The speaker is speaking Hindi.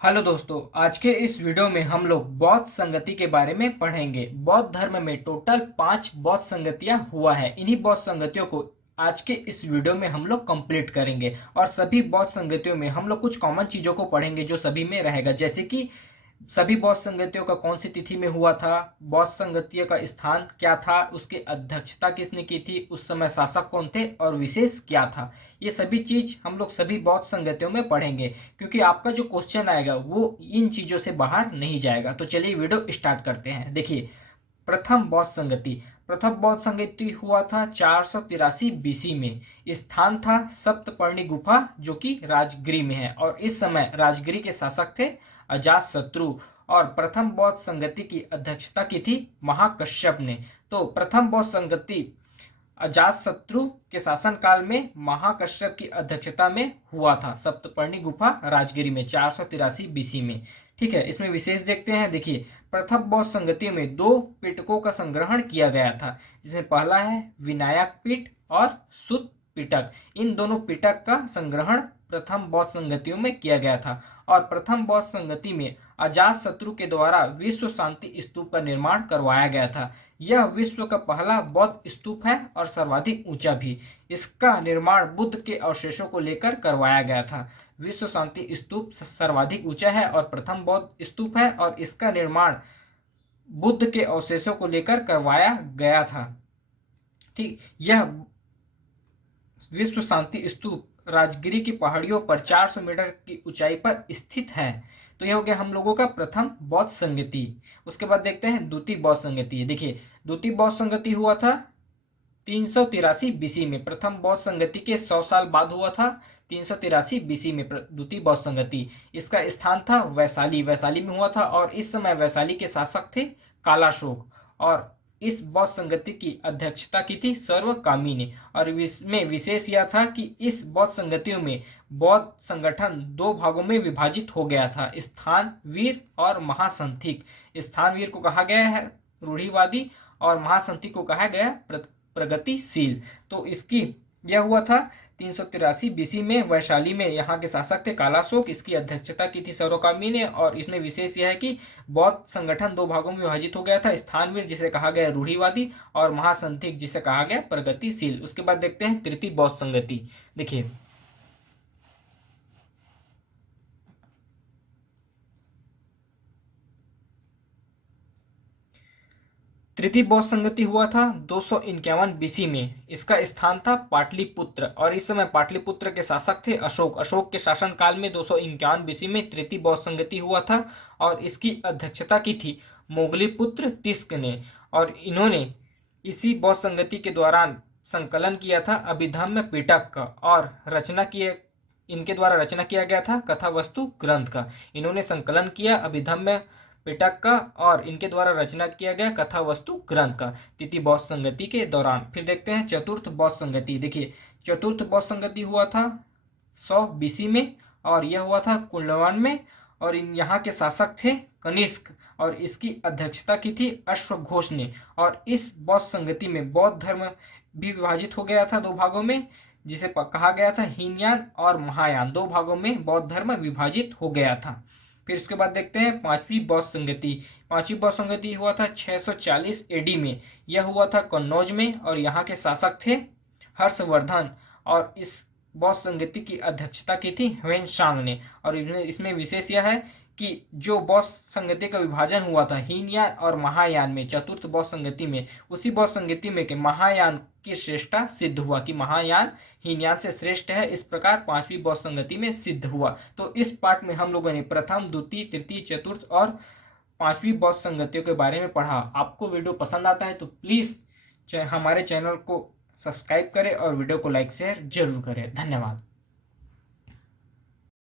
हेलो दोस्तों, आज के इस वीडियो में हम लोग बौद्ध संगति के बारे में पढ़ेंगे। बौद्ध धर्म में टोटल 5 बौद्ध संगतियां हुआ है। इन्हीं बौद्ध संगतियों को आज के इस वीडियो में हम लोग कंप्लीट करेंगे और सभी बौद्ध संगतियों में हम लोग कुछ कॉमन चीजों को पढ़ेंगे जो सभी में रहेगा, जैसे कि सभी बौद्ध संगतियों का कौन सी तिथि में हुआ था, बौद्ध संगतियों का स्थान क्या था, उसकी अध्यक्षता किसने की थी, उस समय शासक कौन थे और विशेष क्या था। ये सभी चीज हम लोग सभी बौद्ध संगतियों में पढ़ेंगे, क्योंकि आपका जो क्वेश्चन आएगा वो इन चीजों से बाहर नहीं जाएगा। तो चलिए वीडियो स्टार्ट करते हैं। देखिए, प्रथम बौद्ध संगति प्रथम बौद्ध संगति हुआ था 483 बीसी में। स्थान था सप्तपर्णी गुफा, जो कि राजगिरी में है, और इस समय राजगिरी के शासक थे अजातशत्रु। और प्रथम बौद्ध संगति की अध्यक्षता की थी महाकश्यप ने। तो प्रथम बौद्ध संगति अजातशत्रु के शासनकाल में महाकश्यप की अध्यक्षता में हुआ था, सप्तपर्णी गुफा राजगिरी में 483 बीसी में। ठीक है, इसमें विशेष देखते हैं। देखिए, प्रथम बौद्ध संगति में 2 पिटकों का संग्रहण किया गया था, जिसमें पहला है विनायक पीठ और सुत पिटक। इन दोनों पिटक का संग्रहण प्रथम बौद्ध संगतियों में किया गया था। और प्रथम बौद्ध संगति में अजातशत्रु के द्वारा विश्व शांति स्तूप का निर्माण करवाया गया था। यह विश्व का पहला बौद्ध स्तूप है और सर्वाधिक ऊंचा भी। इसका निर्माण बुद्ध के अवशेषों को लेकर करवाया गया था। विश्व शांति स्तूप सर्वाधिक ऊंचा है और प्रथम बौद्ध स्तूप है, और इसका निर्माण बुद्ध के अवशेषों को लेकर करवाया गया था। ठीक, यह विश्व शांति स्तूप राजगिरी की पहाड़ियों पर 400 मीटर की ऊंचाई पर स्थित है। तो यह हो गया हम लोगों का प्रथम बौद्ध संगति। उसके बाद देखते हैं द्वितीय बौद्ध संगति। देखिए, द्वितीय बौद्ध संगति हुआ था 383 बीसी में। प्रथम बौद्ध संगति के 100 साल बाद हुआ था 383 बीसी में द्वितीय बौद्ध संगति। इसका स्थान था वैशाली में हुआ था, और इस समय वैशाली के शासक थे कालाशोक। और इस बौद्ध संगति की अध्यक्षता की थी सर्वकामी ने। और इसमें विशेष यह था कि इस बौद्ध संगतियों में बौद्ध संगठन 2 भागों में विभाजित हो गया था, स्थान वीर और महासंथिक। स्थान वीर को कहा गया है रूढ़िवादी, और महासंथिक को कहा गया प्रगतिशील। तो इसकी यह हुआ था 383 बीसी में वैशाली में। यहाँ के शासक थे कालाशोक। इसकी अध्यक्षता की थी सर्वकामी ने। और इसमें विशेष यह है कि बौद्ध संगठन 2 भागों में विभाजित हो गया था, स्थानवीर जिसे कहा गया रूढ़िवादी, और महासंथिक जिसे कहा गया प्रगतिशील। उसके बाद देखते हैं तृतीय बौद्ध संगति। देखिए, तृतीय बौद्ध संगति हुआ था 251 बीसी में। इसका स्थान था पाटलिपुत्र, और इस समय पाटलिपुत्र के शासक थे अशोक के शासन काल में 251 बीसी में तृतीय बौद्ध संगति हुआ था। और इसकी अध्यक्षता की थी मोगलीपुत्र तिस्क ने। और इन्होंने इसी बौद्ध संगति के दौरान संकलन किया था अभिधम्म पिटक का, और इनके द्वारा रचना किया गया था कथावस्तु ग्रंथ का। इन्होंने संकलन किया अभिधम्म पिटक का, और इनके द्वारा रचना किया गया कथा वस्तु ग्रंथ का तृतीय बौद्ध संगति के दौरान। फिर देखते हैं चतुर्थ बौद्ध संगति। देखिए, चतुर्थ बौद्ध संगति हुआ था 100 बीसी में, और यह हुआ था कुल्लवन में। और यहाँ के शासक थे कनिष्क, और इसकी अध्यक्षता की थी अश्वघोष ने। और इस बौद्ध संगति में बौद्ध धर्म भी विभाजित हो गया था 2 भागों में, जिसे कहा गया था हीनयान और महायान। 2 भागों में बौद्ध धर्म विभाजित हो गया था। फिर उसके बाद देखते हैं पांचवी बौद्ध संगति। पांचवी बौद्ध संगति हुआ था 640 एडी में। यह हुआ था कन्नौज में, और यहाँ के शासक थे हर्षवर्धन। और इस बौद्ध संगति की अध्यक्षता की थी ह्वेनसांग ने। और इसमें विशेष यह है कि जो बौद्ध संगति का विभाजन हुआ था हीनयान और महायान में, चतुर्थ बौद्ध संगति में, उसी बौद्ध संगति में के महायान की श्रेष्ठता सिद्ध हुआ कि महायान हीनयान से श्रेष्ठ है। इस प्रकार पांचवी बौद्ध संगति में सिद्ध हुआ। तो इस पार्ट में हम लोगों ने प्रथम, द्वितीय, तृतीय, चतुर्थ और पांचवी बौद्ध संगतियों के बारे में पढ़ा। आपको वीडियो पसंद आता है तो प्लीज हमारे चैनल को सब्सक्राइब करें और वीडियो को लाइक शेयर जरूर करें। धन्यवाद।